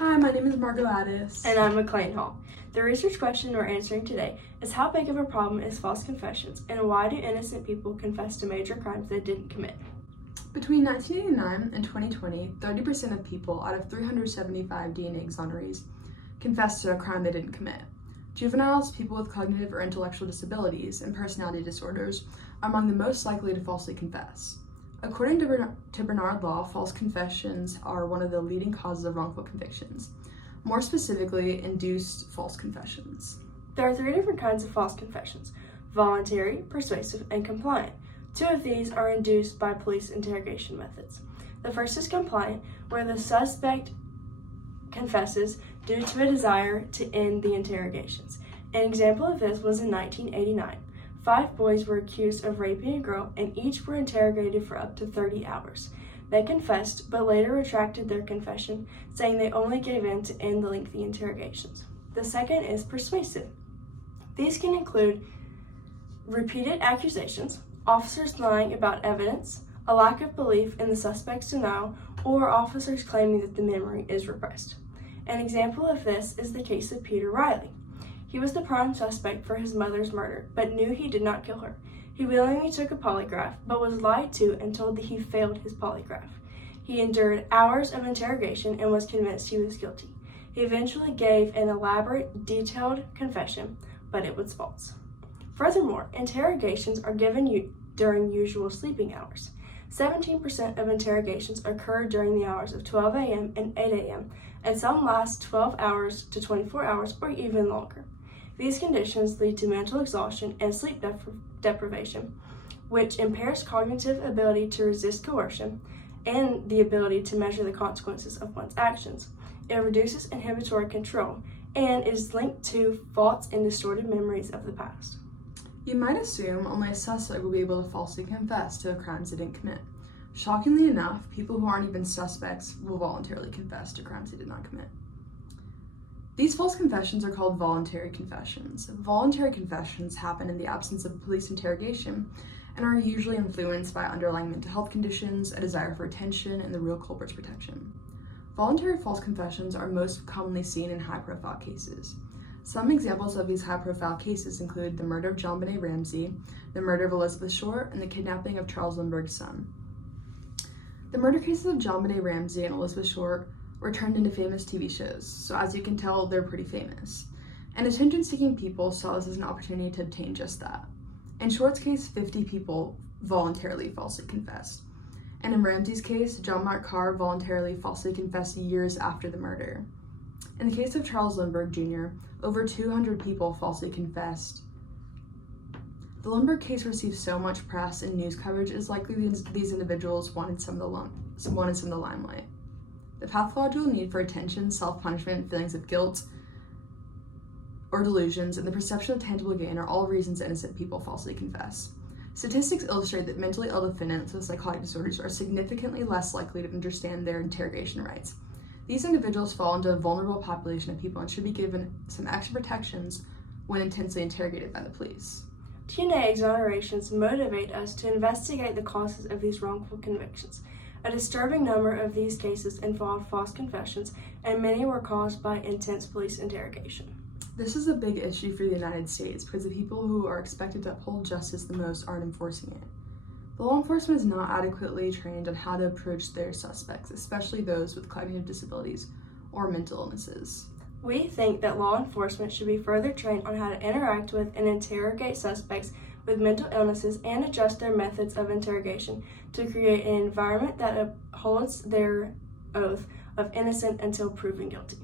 Hi, my name is Margot Addis. And I'm Maclaine Hall. The research question we're answering today is how big of a problem is false confessions, and why do innocent people confess to major crimes they didn't commit? Between 1989 and 2020, 30% of people out of 375 DNA exonerees confessed to a crime they didn't commit. Juveniles, people with cognitive or intellectual disabilities, and personality disorders are among the most likely to falsely confess. According to Bernard Law, false confessions are one of the leading causes of wrongful convictions, more specifically, induced false confessions. There are three different kinds of false confessions: voluntary, persuasive, and compliant. Two of these are induced by police interrogation methods. The first is compliant, where the suspect confesses due to a desire to end the interrogations. An example of this was in 1989. 5 boys were accused of raping a girl, and each were interrogated for up to 30 hours. They confessed, but later retracted their confession, saying they only gave in to end the lengthy interrogations. The second is persuasive. These can include repeated accusations, officers lying about evidence, a lack of belief in the suspect's denial, or officers claiming that the memory is repressed. An example of this is the case of Peter Riley. He was the prime suspect for his mother's murder, but knew he did not kill her. He willingly took a polygraph, but was lied to and told that he failed his polygraph. He endured hours of interrogation and was convinced he was guilty. He eventually gave an elaborate, detailed confession, but it was false. Furthermore, interrogations are given during usual sleeping hours. 17% of interrogations occur during the hours of 12 a.m. and 8 a.m., and some last 12 hours to 24 hours or even longer. These conditions lead to mental exhaustion and sleep deprivation, which impairs cognitive ability to resist coercion and the ability to measure the consequences of one's actions. It reduces inhibitory control and is linked to false and distorted memories of the past. You might assume only a suspect will be able to falsely confess to crimes they didn't commit. Shockingly enough, people who aren't even suspects will voluntarily confess to crimes they did not commit. These false confessions are called voluntary confessions. Voluntary confessions happen in the absence of police interrogation and are usually influenced by underlying mental health conditions, a desire for attention, and the real culprit's protection. Voluntary false confessions are most commonly seen in high-profile cases. Some examples of these high-profile cases include the murder of JonBenet Ramsey, the murder of Elizabeth Short, and the kidnapping of Charles Lindbergh's son. The murder cases of JonBenet Ramsey and Elizabeth Short were turned into famous TV shows, so as you can tell, they're pretty famous. And attention-seeking people saw this as an opportunity to obtain just that. In Short's case, 50 people voluntarily falsely confessed. And in Ramsey's case, John Mark Carr voluntarily falsely confessed years after the murder. In the case of Charles Lindbergh Jr., over 200 people falsely confessed. The Lindbergh case received so much press and news coverage, it is likely these individuals wanted some of the limelight. The pathological need for attention, self-punishment, feelings of guilt or delusions, and the perception of tangible gain are all reasons innocent people falsely confess. Statistics illustrate that mentally ill defendants with psychotic disorders are significantly less likely to understand their interrogation rights. These individuals fall into a vulnerable population of people and should be given some extra protections when intensely interrogated by the police. DNA exonerations motivate us to investigate the causes of these wrongful convictions. A disturbing number of these cases involved false confessions, and many were caused by intense police interrogation. This is a big issue for the United States because the people who are expected to uphold justice the most aren't enforcing it. The law enforcement is not adequately trained on how to approach their suspects, especially those with cognitive disabilities or mental illnesses. We think that law enforcement should be further trained on how to interact with and interrogate suspects with mental illnesses and adjust their methods of interrogation to create an environment that upholds their oath of innocent until proven guilty.